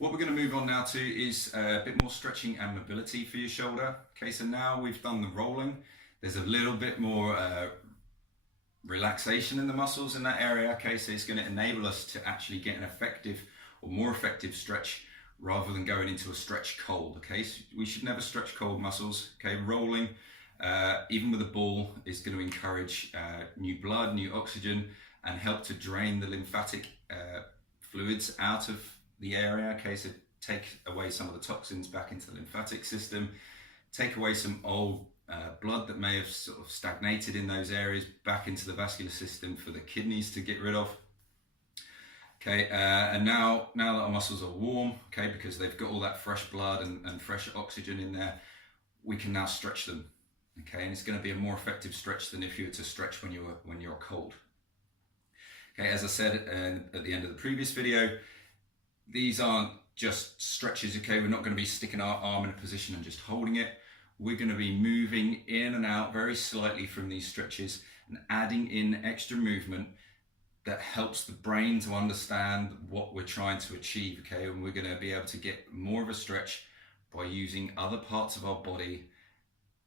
What we're going to move on now to is a bit more stretching and mobility for your shoulder. Okay, so now we've done the rolling. There's a little bit more relaxation in the muscles in that area. Okay, so it's going to enable us to actually get an effective or more effective stretch rather than going into a stretch cold. Okay, so we should never stretch cold muscles. Okay, rolling, even with a ball, is going to encourage new blood, new oxygen, and help to drain the lymphatic fluids out of the area. Okay, so take away some of the toxins back into the lymphatic system, take away some old blood that may have sort of stagnated in those areas back into the vascular system for the kidneys to get rid of. Okay, and now that our muscles are warm, okay, because they've got all that fresh blood and fresh oxygen in there, we can now stretch them. Okay, and it's going to be a more effective stretch than if you were to stretch when you're cold. Okay, as I said at the end of the previous video, these aren't just stretches. Okay, we're not going to be sticking our arm in a position and just holding it. We're going to be moving in and out very slightly from these stretches and adding in extra movement that helps the brain to understand what we're trying to achieve. Okay, and we're going to be able to get more of a stretch by using other parts of our body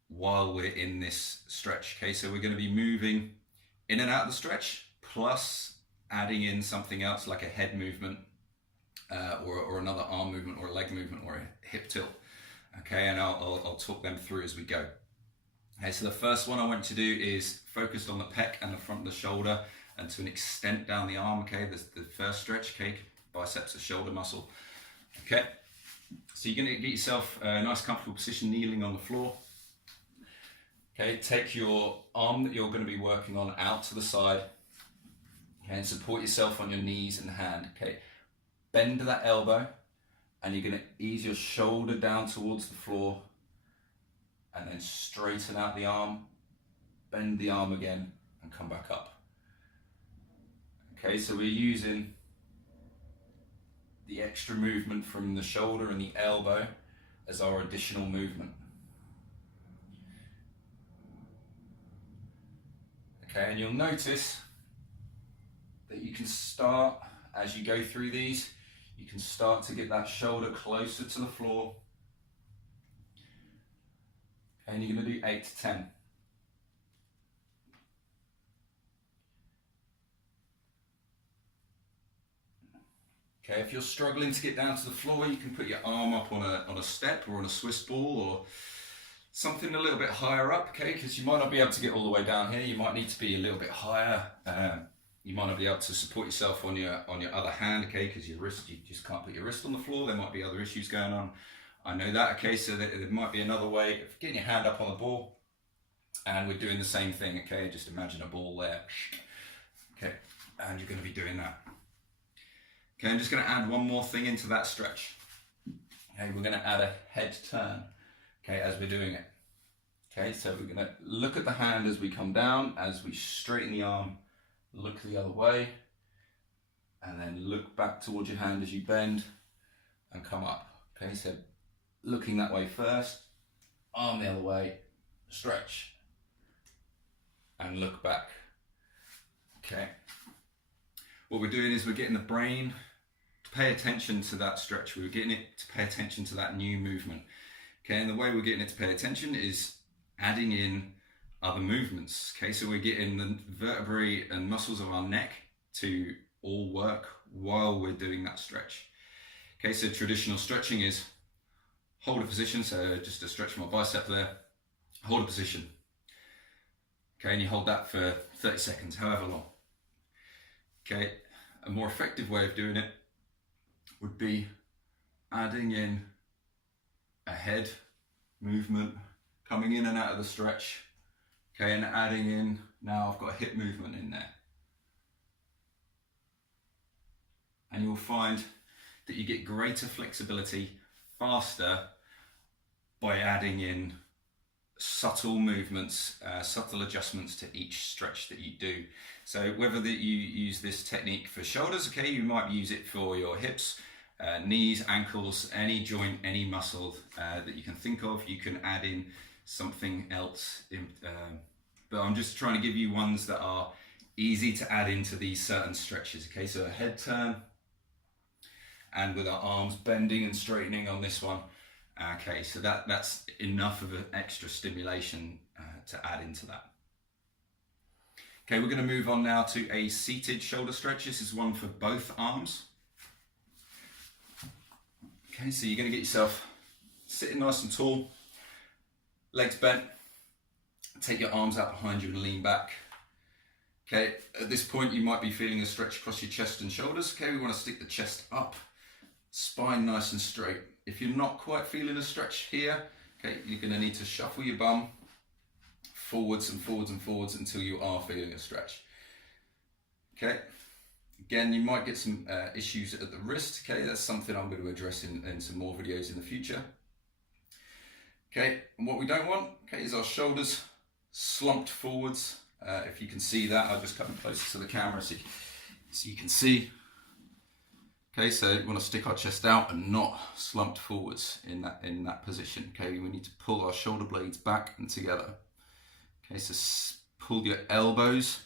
while we're in this stretch. Okay, so we're going to be moving in and out of the stretch, plus adding in something else like a head movement or another arm movement or a leg movement or a hip tilt. Okay, and I'll talk them through as we go. Okay, so the first one I want to do is focused on the pec and the front of the shoulder and to an extent down the arm. Okay, this the first stretch, okay, biceps or shoulder muscle. Okay, so you're going to get yourself a nice comfortable position kneeling on the floor. Okay, take your arm that you're going to be working on out to the side. Okay, and support yourself on your knees and hand. Okay, bend that elbow and you're going to ease your shoulder down towards the floor and then straighten out the arm, bend the arm again and come back up. Okay, so we're using the extra movement from the shoulder and the elbow as our additional movement. Okay, and you'll notice that you can start, as you go through these, you can start to get that shoulder closer to the floor. Okay, and you're going to do 8 to 10. Okay, if you're struggling to get down to the floor, you can put your arm up on a step or on a Swiss ball or something a little bit higher up, okay, because you might not be able to get all the way down here. You might need to be a little bit higher. You might not be able to support yourself on your other hand, okay, because your wrist, you just can't put your wrist on the floor. There might be other issues going on. I know that, okay, so there might be another way of getting your hand up on the ball. And we're doing the same thing, okay, just imagine a ball there. Okay, and you're going to be doing that. Okay, I'm just going to add one more thing into that stretch. Okay, we're going to add a head turn, okay, as we're doing it. Okay, so we're going to look at the hand as we come down, as we straighten the arm, look the other way, and then look back towards your hand as you bend and come up. Okay, so looking that way first, arm the other way, stretch, and look back. Okay. What we're doing is we're getting the brain to pay attention to that stretch. We're getting it to pay attention to that new movement. Okay, and the way we're getting it to pay attention is adding in other movements. Okay, so we're getting the vertebrae and muscles of our neck to all work while we're doing that stretch. Okay, so traditional stretching is hold a position, so just to stretch my bicep there, hold a position. Okay, and you hold that for 30 seconds, however long. Okay, a more effective way of doing it would be adding in a head movement, coming in and out of the stretch. Okay, and adding in, now I've got a hip movement in there. And you'll find that you get greater flexibility faster by adding in subtle movements, subtle adjustments to each stretch that you do. So whether that you use this technique for shoulders, okay, you might use it for your hips, knees, ankles, any joint, any muscle that you can think of, you can add in something else, but I'm just trying to give you ones that are easy to add into these certain stretches. Okay, so a head turn, and with our arms bending and straightening on this one. Okay, so that's enough of an extra stimulation to add into that. Okay, we're going to move on now to a seated shoulder stretch. This is one for both arms. Okay, so you're going to get yourself sitting nice and tall, legs bent, take your arms out behind you and lean back. Okay, at this point you might be feeling a stretch across your chest and shoulders. Okay, we want to stick the chest up, spine nice and straight. If you're not quite feeling a stretch here, okay, you're going to need to shuffle your bum forwards and forwards and forwards until you are feeling a stretch. Okay, again, you might get some issues at the wrist. Okay, that's something I'm going to address in some more videos in the future. Okay, and what we don't want, okay, is our shoulders slumped forwards. If you can see that, I'll just come closer to the camera so you can see. Okay, so we want to stick our chest out and not slumped forwards in that position. Okay, we need to pull our shoulder blades back and together. Okay, so pull your elbows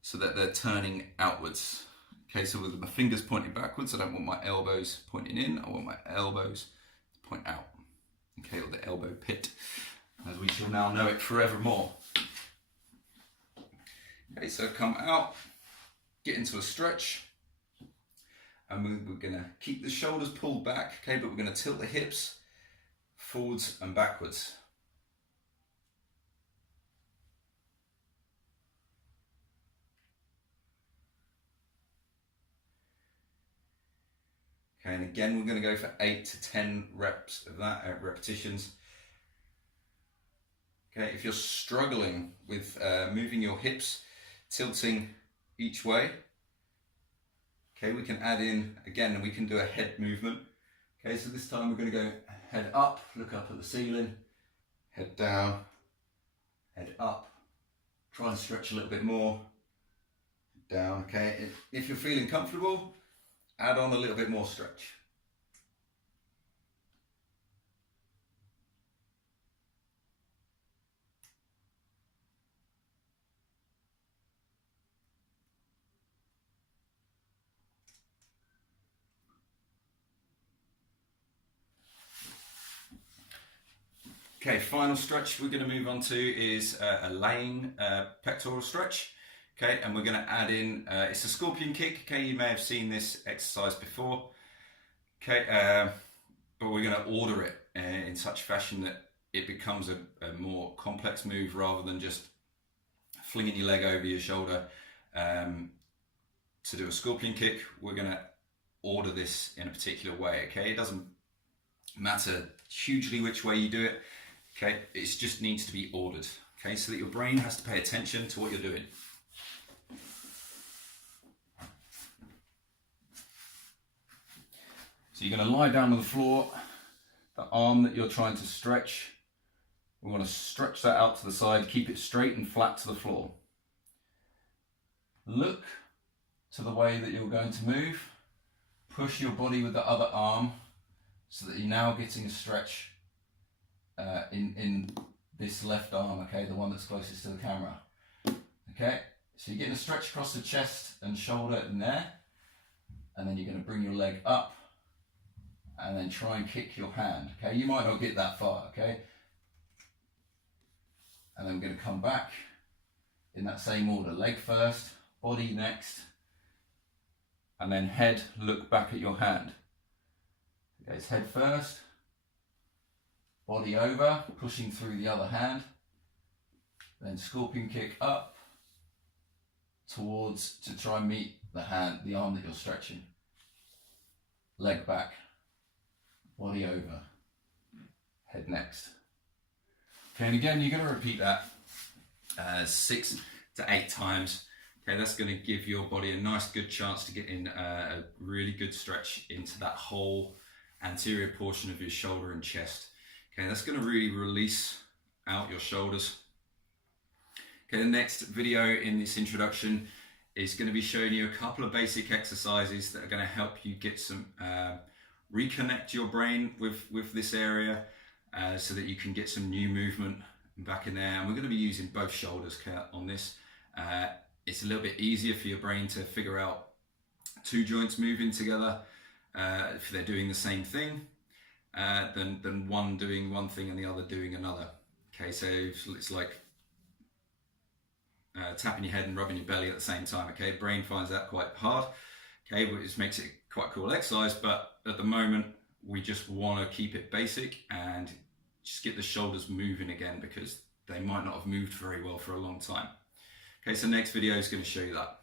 so that they're turning outwards. Okay, so with my fingers pointing backwards, I don't want my elbows pointing in, I want my elbows to point out. Okay, or the elbow pit, as we shall now know it forevermore. Okay, so come out, get into a stretch, and we're going to keep the shoulders pulled back, okay, but we're going to tilt the hips forwards and backwards. Okay, and again, we're going to go for 8 to 10 reps of that, repetitions. Okay, if you're struggling with moving your hips, tilting each way, okay, we can add in, again, and we can do a head movement. Okay, so this time we're going to go head up, look up at the ceiling, head down, head up, try and stretch a little bit more, down, okay. If you're feeling comfortable, add on a little bit more stretch. Okay, final stretch we're going to move on to is a laying pectoral stretch. Okay, and we're going to add in, it's a scorpion kick. Okay, you may have seen this exercise before. Okay, but we're going to order it in such fashion that it becomes a more complex move rather than just flinging your leg over your shoulder. To do a scorpion kick, we're going to order this in a particular way. Okay, it doesn't matter hugely which way you do it. Okay, it just needs to be ordered. Okay, so that your brain has to pay attention to what you're doing. So you're going to lie down on the floor. The arm that you're trying to stretch, we want to stretch that out to the side, keep it straight and flat to the floor. Look to the way that you're going to move. Push your body with the other arm so that you're now getting a stretch in this left arm, okay, the one that's closest to the camera. Okay, so you're getting a stretch across the chest and shoulder in there, and then you're going to bring your leg up and then try and kick your hand. Okay, you might not get that far, okay, and then we're going to come back in that same order, leg first, body next, and then head, look back at your hand. Okay, it's head first, body over, pushing through the other hand, then scorpion kick up towards, to try and meet the hand, the arm that you're stretching. Leg back, body over, head next. Okay, and again, you're going to repeat that 6 to 8 times. Okay, that's going to give your body a nice, good chance to get in a really good stretch into that whole anterior portion of your shoulder and chest. Okay, that's going to really release out your shoulders. Okay, the next video in this introduction is going to be showing you a couple of basic exercises that are going to help you get some, reconnect your brain with this area so that you can get some new movement back in there. And we're going to be using both shoulders on this. It's a little bit easier for your brain to figure out 2 joints moving together if they're doing the same thing, than one doing one thing and the other doing another. Okay, so it's like tapping your head and rubbing your belly at the same time. Okay, brain finds that quite hard. Okay, which makes it quite a cool exercise, but at the moment we just want to keep it basic and just get the shoulders moving again, because they might not have moved very well for a long time. Okay, so next video is going to show you that.